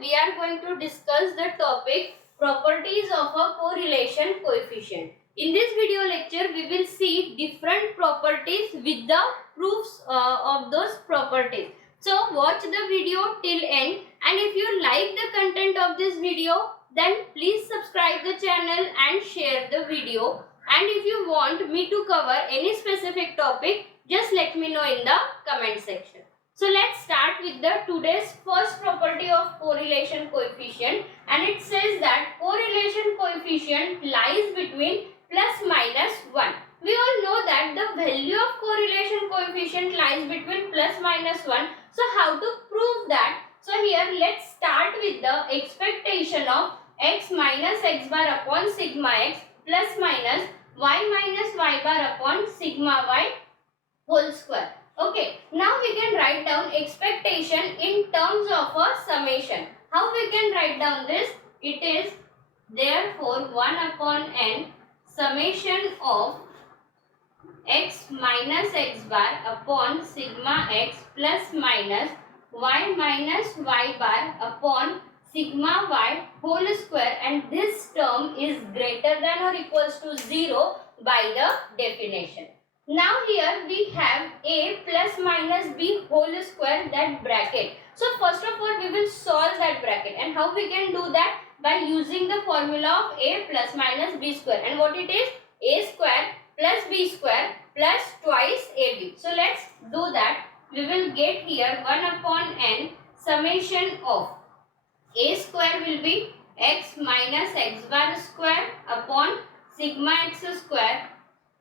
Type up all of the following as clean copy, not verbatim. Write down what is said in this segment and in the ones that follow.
we are going to discuss the topic properties of a correlation coefficient. In this video lecture, we will see different properties with the proofs of those properties. So watch the video till end, and if you like the content of this video, then please subscribe the channel and share the video. And if you want me to cover any specific topic, just let me know in the comment section. So let's start with the today's first property of correlation coefficient, and it says that correlation coefficient lies between plus minus 1. We all know that the value of correlation coefficient lies between plus minus 1. So how to prove that? So here let's start with the expectation of x minus x bar upon sigma x plus minus y minus y bar upon sigma y whole square. Okay, now we can write down expectation in terms of a summation. How we can write down this? It is therefore 1 upon n summation of x minus x bar upon sigma x plus minus y minus y bar upon sigma y whole square, and this term is greater than or equals to 0 by the definition. Now here we have a plus minus b whole square, that bracket. So first of all we will solve that bracket, and how we can do that? By using the formula of a plus minus b square, and what it is? A square plus b square plus twice ab. So let's do that. We will get here 1 upon n summation of a square will be x minus x bar square upon sigma x square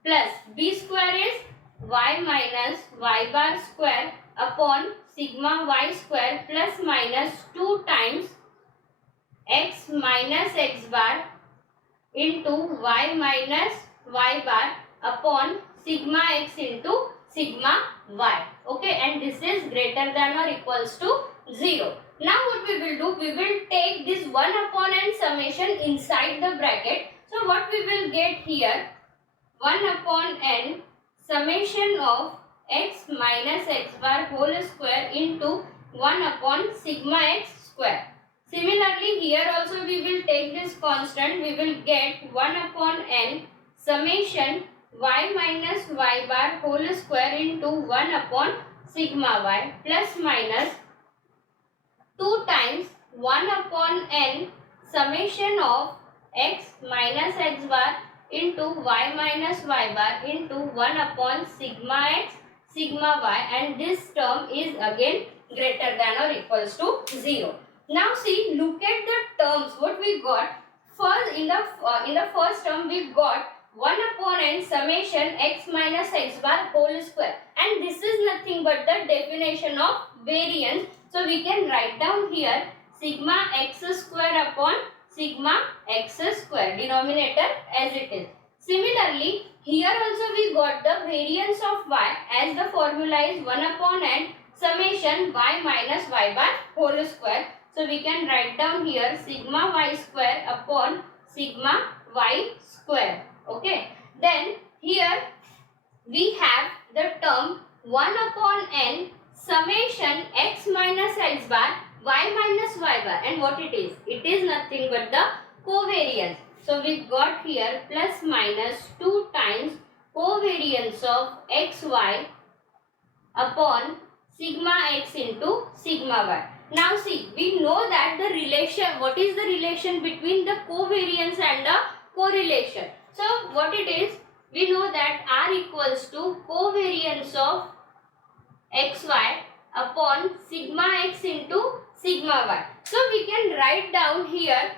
plus b square is y minus y bar square upon sigma y square plus minus 2 times x minus x bar into y minus y bar upon sigma x into sigma y. Okay, and this is greater than or equals to 0. Now what we will do? We will take this 1 upon n summation inside the bracket. So what we will get here? 1 upon n summation of x minus x bar whole square into 1 upon sigma x square. Similarly, here also we will take this constant. We will get 1 upon n summation y minus y bar whole square into 1 upon sigma y plus minus 2 times 1 upon n summation of x minus x bar into y minus y bar into 1 upon sigma x sigma y, and this term is again greater than or equals to 0. Now see, look at the terms what we got. First in the first term we got 1 upon n summation x minus x bar whole square, and this is nothing but the definition of variance. So we can write down here sigma x square upon sigma x square, denominator as it is. Similarly, here also we got the variance of y, as the formula is 1 upon n summation y minus y bar whole square. So we can write down here sigma y square upon sigma y square. Okay, then here we have the term 1 upon n summation x minus x bar y minus y bar, and what it is? It is nothing but the covariance. So we got here plus minus 2 times covariance of xy upon sigma x into sigma y. Now see, we know that the relation, what is the relation between the covariance and the correlation? So what it is? We know that R equals to covariance of xy upon sigma x into sigma y. So we can write down here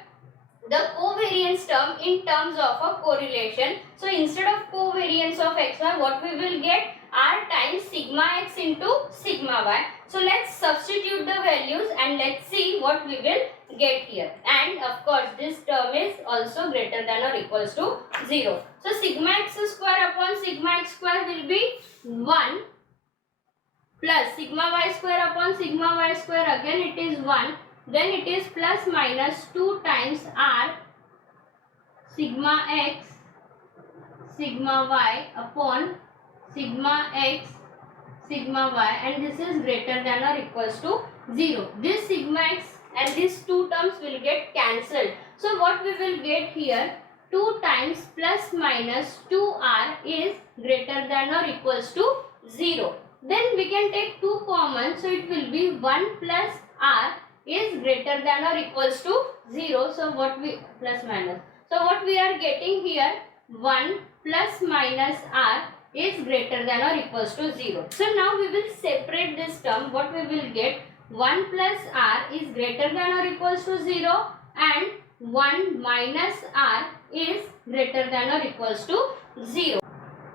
the covariance term in terms of a correlation. So instead of covariance of xy, what we will get? R times sigma x into sigma y. So let's substitute the values and let's see what we will get here. And of course this term is also greater than or equals to 0. So sigma x square upon sigma x square will be 1 plus sigma y square upon sigma y square, again it is 1. Then it is plus minus 2 times r sigma x sigma y upon sigma x sigma y, and this is greater than or equals to 0. This sigma x and these two terms will get cancelled. So what we will get here, 2 times plus minus 2r is greater than or equals to 0. Then we can take 2 common, so it will be 1 plus r is greater than or equals to 0. So what we plus minus. So what we are getting here, 1 plus minus r is greater than or equals to 0. So now we will separate this term. What we will get, 1 plus r is greater than or equals to 0 and 1 minus r is greater than or equals to 0.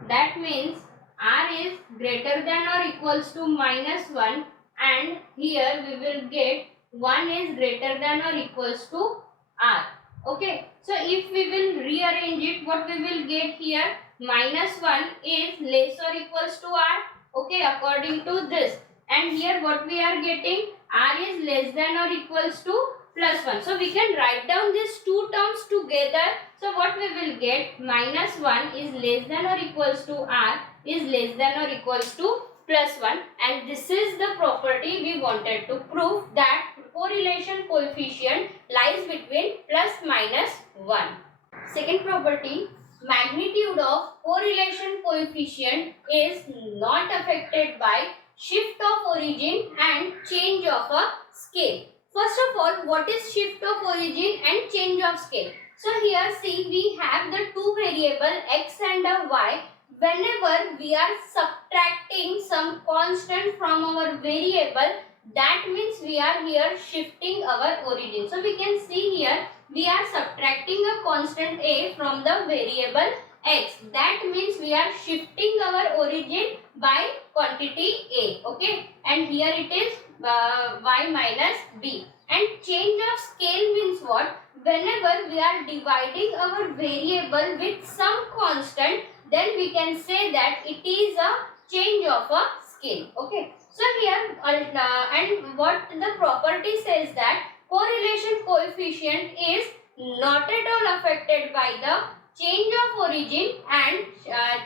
That means r is greater than or equals to minus 1 and here we will get 1 is greater than or equals to r. Okay, so if we will rearrange it, what we will get here, minus 1 is less or equals to r. Okay, according to this, and here what we are getting, r is less than or equals to plus 1. So we can write down these two terms together. So what we will get, minus 1 is less than or equals to r is less than or equals to plus 1, and this is the property we wanted to prove, that correlation coefficient lies between plus minus 1. Second property, magnitude of correlation coefficient is not affected by shift of origin and change of a scale. First of all, what is shift of origin and change of scale? So here see, we have the two variable x and a y. Whenever we are subtracting some constant from our variable, that means we are here shifting our origin. So we can see here, we are subtracting a constant a from the variable x. That means we are shifting our origin by quantity a. Okay, and here it is y minus b. And change of scale means what? Whenever we are dividing our variable with some constant, then we can say that it is a change of a scale. Okay, so here and what the property says, that correlation coefficient is not at all affected by the change of origin and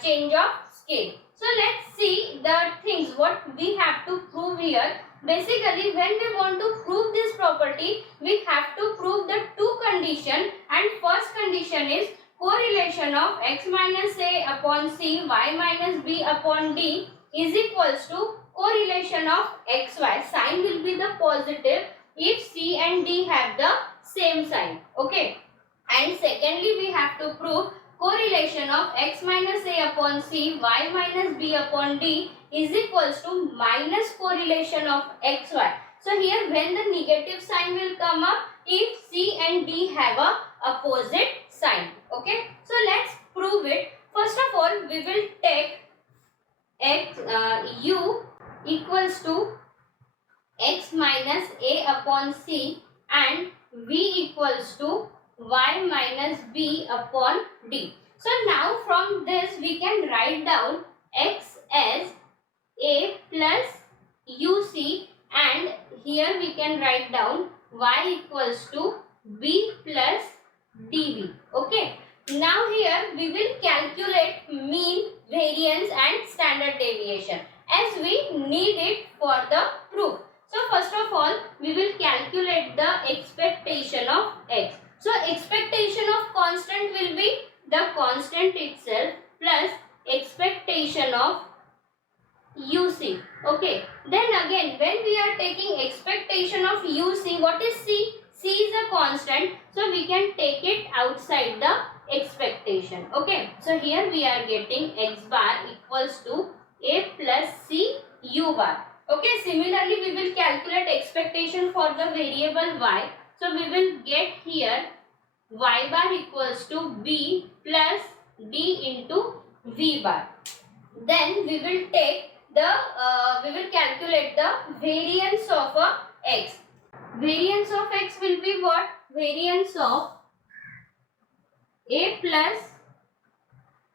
change of scale. So let's see the things what we have to prove here. Basically, when we want to prove this property, we have to prove the two conditions, and first condition is correlation of x minus a upon c, y minus b upon d is equals to correlation of xy. Sign will be the positive if c and d have the same sign. Okay, and secondly we have to prove correlation of x minus a upon c, y minus b upon d is equals to minus correlation of xy. So here when the negative sign will come up if c and d have a opposite sign. Okay, so let's prove it. First of all, we will take u equals to x minus a upon c and v equals to y minus b upon d. So now from this we can write down x as a plus uc, and here we can write down y equals to b plus dv. Okay, now here we will calculate mean, variance and standard deviation as we need it for the proof. So first of all, we will calculate the expectation of x. So expectation of constant will be the constant itself plus expectation of uc. Okay, then again when we are taking expectation of uc, what is c? C is a constant, so we can take it outside the expectation. Okay, so here we are getting x bar equals to a plus c u bar. Okay, similarly we will calculate expectation for the variable y. So we will get here y bar equals to b plus d into v bar. Then we will take the we will calculate the variance of x. Variance of x will be what? Variance of a plus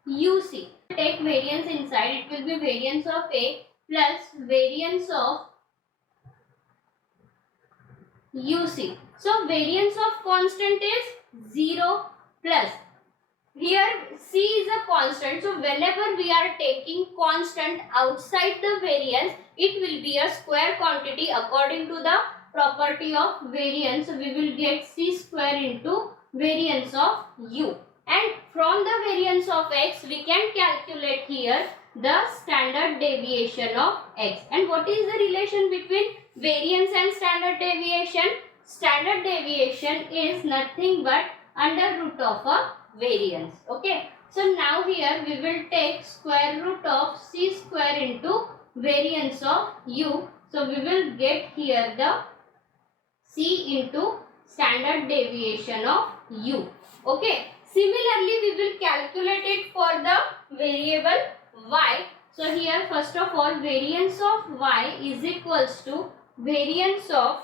uc. Take variance inside, it will be variance of a plus variance of uc. So variance of constant is 0 plus. Here c is a constant, so whenever we are taking constant outside the variance, it will be a square quantity according to the property of variance, we will get c square into variance of u. And from the variance of x, we can calculate here the standard deviation of x. And what is the relation between variance and standard deviation? Standard deviation is nothing but under root of a variance. Okay. So now here we will take square root of c square into variance of u. So we will get here the c into standard deviation of u. Okay. Similarly, we will calculate it for the variable y. So here first of all, variance of y is equals to variance of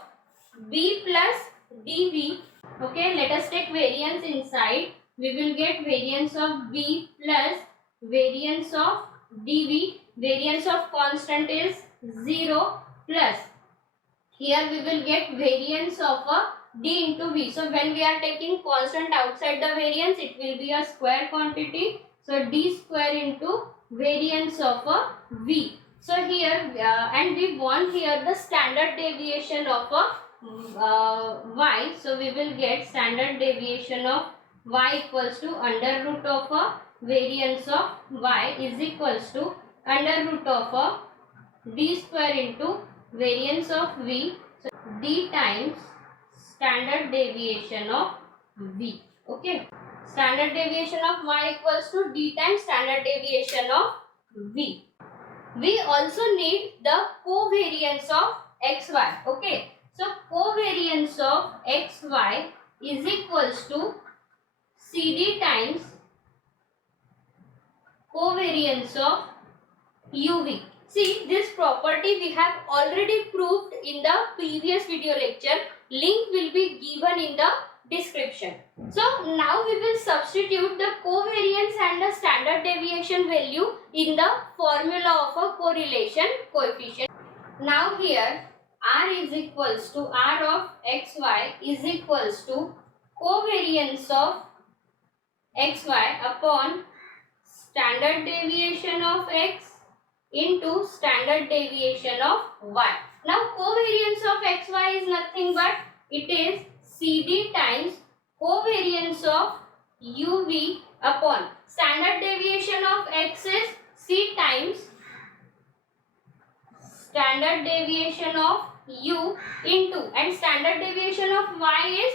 b plus dv. Okay, let us take variance inside. We will get variance of b plus variance of dv. Variance of constant is 0 plus. Here we will get variance of a d into v. So when we are taking constant outside the variance, it will be a square quantity. So d square into variance of a v. So here and we want here the standard deviation of a y. So we will get standard deviation of y equals to under root of a variance of y is equals to under root of a d square into variance of v. So d times standard deviation of v. Okay. Standard deviation of y equals to d times standard deviation of v. We also need the covariance of xy. Okay. So covariance of xy is equals to cd times covariance of uv. See, this property we have already proved in the previous video lecture. Link will be given in the description. So now we will substitute the covariance and the standard deviation value in the formula of a correlation coefficient. Now here r is equals to r of xy is equals to covariance of xy upon standard deviation of x into standard deviation of y. Now covariance of xy is nothing but it is cd times covariance of uv upon standard deviation of x is c times standard deviation of u into and standard deviation of y is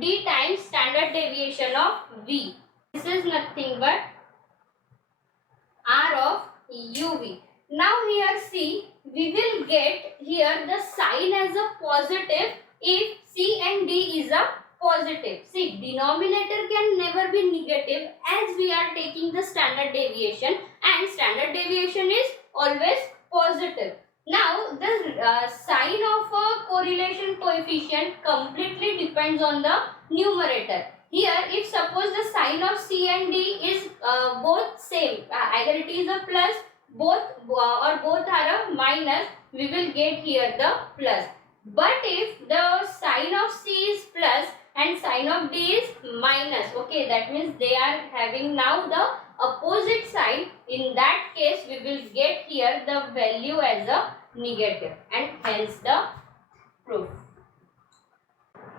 d times standard deviation of v. This is nothing but r of uv. Now here see, we will get here the sign as a positive if c and d is a positive. See, denominator can never be negative as we are taking the standard deviation and standard deviation is always positive. Now the sign of a correlation coefficient completely depends on the numerator. Here if suppose the sign of c and d is both same, either it is a plus both or both are a minus, we will get here the plus. But if the sign of c is plus and sign of d is minus, okay, that means they are having now the opposite sign. In that case we will get here the value as a negative and hence the proof.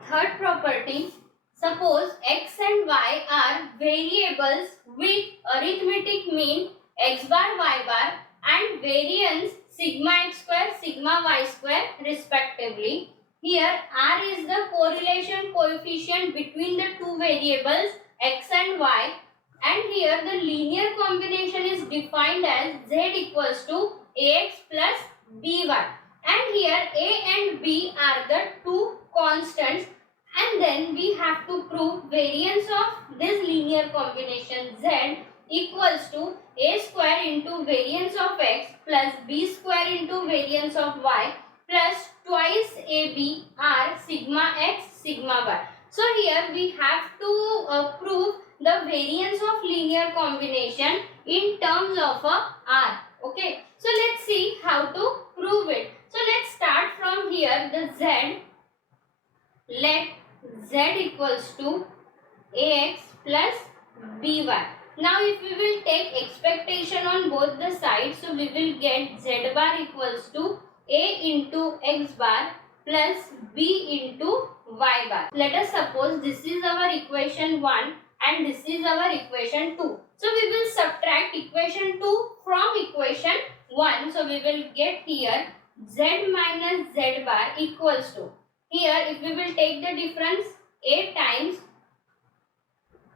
Third property, suppose x and y are variables with arithmetic mean x bar y bar and variance sigma x square sigma y square respectively. Here r is the correlation coefficient between the two variables x and y, and here the linear combination is defined as z equals to ax plus by, and here a and b are the two constants, and then we have to prove variance of this linear combination z equals to a square into variance of x plus b square into variance of y plus twice ab r sigma x sigma y. So here we have to prove the variance of linear combination in terms of a r. Okay, so let's see how to prove it. So let's start from here, the z. Let z equals to ax plus by. Now if we will take expectation on both the sides, so we will get z bar equals to a into x bar plus b into y bar. Let us suppose this is our equation 1 and this is our equation 2. So we will subtract equation 2 from equation 1. So we will get here z minus z bar equals to, here if we will take the difference, a times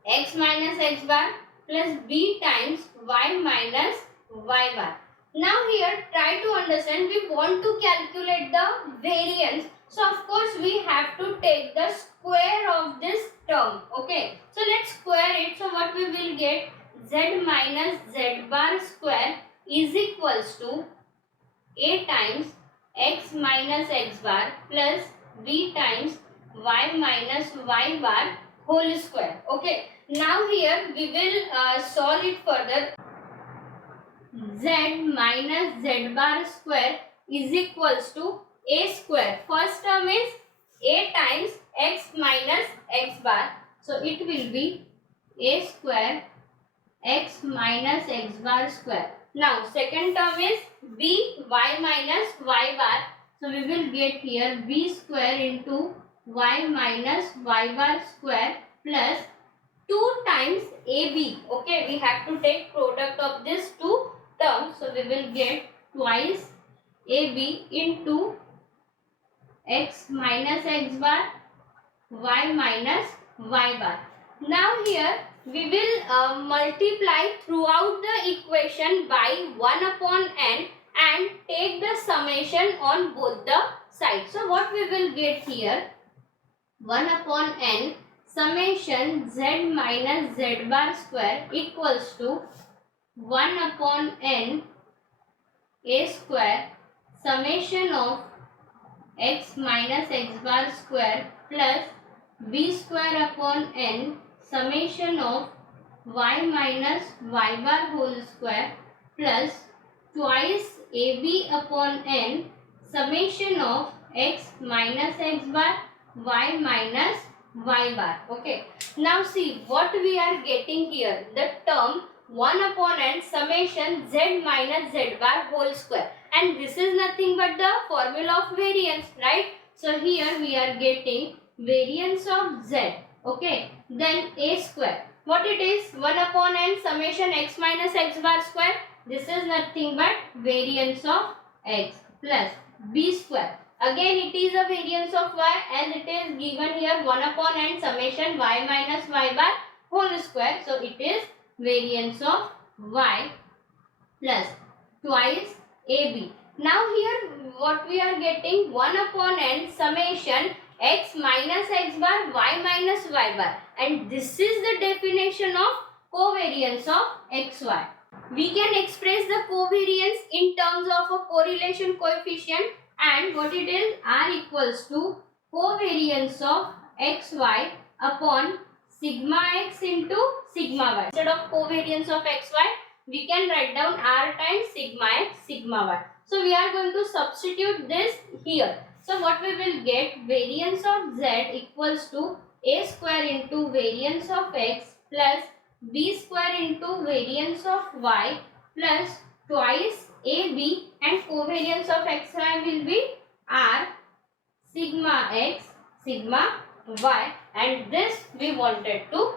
x minus x bar plus b times y minus y bar. Now here try to understand, we want to calculate the variance. So of course we have to take the square of this term. Okay. So let's square it. So what we will get, z minus z bar square is equals to a times x minus x bar plus b times y minus y bar whole square. Okay. Now here we will solve it further. Z minus z bar square is equals to a square. First term is a times x minus x bar. So it will be a square x minus x bar square. Now second term is b y minus y bar. So we will get here b square into y minus y bar square plus 2 times AB. Okay, we have to take product of these two terms. So we will get twice AB into x minus x bar, y minus y bar. Now here we will multiply throughout the equation by 1 upon n and take the summation on both the sides. So what we will get here, 1 upon n summation z minus z bar square equals to 1 upon n a square summation of x minus x bar square plus b square upon n summation of y minus y bar whole square plus twice ab upon n summation of x minus x bar y minus y bar. Okay. Now see what we are getting here. The term 1 upon n summation z minus z bar whole square. And this is nothing but the formula of variance, right? So here we are getting variance of z. Okay. Then a square. What it is? 1 upon n summation x minus x bar square. This is nothing but variance of x plus b square. Again it is a variance of y as it is given here 1 upon n summation y minus y bar whole square. So it is variance of y plus twice ab. Now here what we are getting, 1 upon n summation x minus x bar y minus y bar, and this is the definition of covariance of xy. We can express the covariance in terms of a correlation coefficient, and what it is, r equals to covariance of xy upon sigma x into sigma y. Instead of covariance of xy, we can write down r times sigma x sigma y. So we are going to substitute this here. So what we will get, variance of z equals to a square into variance of x plus b square into variance of y plus twice ab, and covariance of xy will be r sigma x sigma y, and this we wanted to